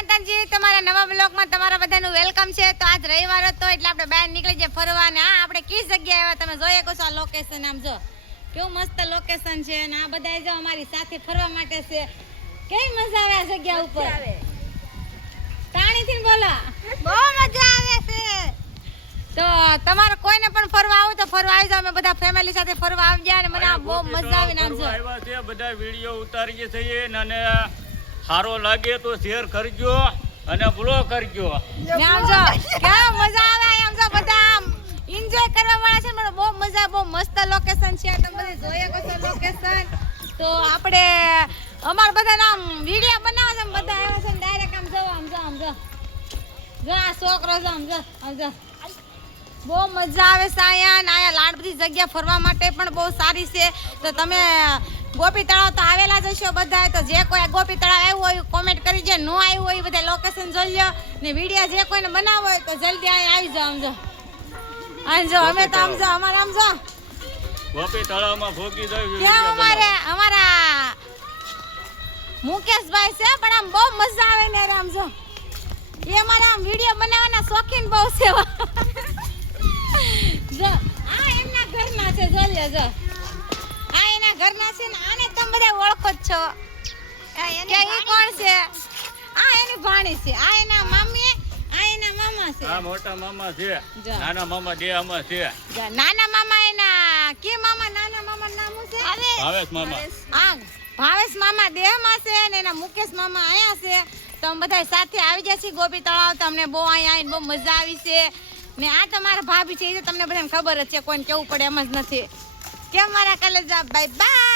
માતાજી, તમારા નવા બ્લોગમાં તમારા બધાનું વેલકમ છે। તો આજ રવિવાર હતો એટલે આપણે બહાર નીકળી જઈએ ફરવા ને આપણે કઈ જગ્યાએ આવ્યા તમે જોઈ શકો છો આ લોકેશન આમ જો કેવું મસ્ત લોકેશન છે અને આ બધા જો અમારી સાથે ફરવા માટે છે। કેવી મજા આવે આ જગ્યા ઉપર તાણીથી બોલો બહુ મજા આવે છે। તો તમારે કોઈને પણ ફરવા આવો તો ફરવા આવી જાવ અમે બધા ફેમિલી સાથે ફરવા આવી ગયા અને મને બહુ મજા આવી નામ જો આવ્યા છે બધા વિડિયો ઉતારીએ છીએ અને સારો લાગે તો શેર કરજો અને બ્લોગ કરજો આમ જો કેવા મજા આવે આમ જો બધા એન્જોય કરવા વાળા છે મને બહુ મજા બહુ મસ્ત લોકેશન છે તમે બધે જોઈ શકો છો લોકેશન તો આપણે અમાર બધા નામ વિડિયો બનાવવા છે બધા આવ્યા છે ડાયરેક્ટ આમ જો જો આ છોકરો જો આમ જો બહુ મજા આવે છે અહીંયા લાડ બધી જગ્યા ફરવા માટે પણ બહુ સારી છે તો તમે ગોપી તળાવ તો આવેલા જ હશો બધા તો જે કોઈ ગોપી તળાવ આવ્યું હોય કોમેન્ટ કરી જે નો આવ્યું હોય બધા લોકેશન જોઈ લો ને વિડિયો જે કોઈને બનાવવો હોય તો જલ્દી અહીંયા આવી જાવ આમ જો અમે તો આમ જો અમારા આમ જો ગોપી તળાવમાં ભોગી જાય અમારા મુકેશભાઈ છે પણ આમ બહુ મજા આવે ને આમ જો એ અમારા આમ વિડિયો બનાવવાના શોખીન બહુ છે જો આ એમના ઘરના છે જોઈ જો આ એના ઘરના છે ને આને તમે બધા ઓળખો જ છો કે ઈ કોણ છે આ એની ભાણી છે આ એના મમ્મી આ એના મામા છે આ મોટા મામા છે નાના મામા બે આમાં છે નાના મામા એના કે મામા નાના મામા નામ છે ભાવેશ મામા આ ભાવેશ મામા દેહમાં છે અને એના મુકેશ મામા આયા છે તો અમે બધા સાથે આવી ગયા છીએ ગોપી તળાવ તમને બહુ અહીંયા આવીને બહુ મજા આવી છે ને આ તમારા ભાભી છે એ તમને બધાને ખબર જ છે કોઈને કેવું પડે એમ જ નથી કેમ મારા કલેજા બાય બાય।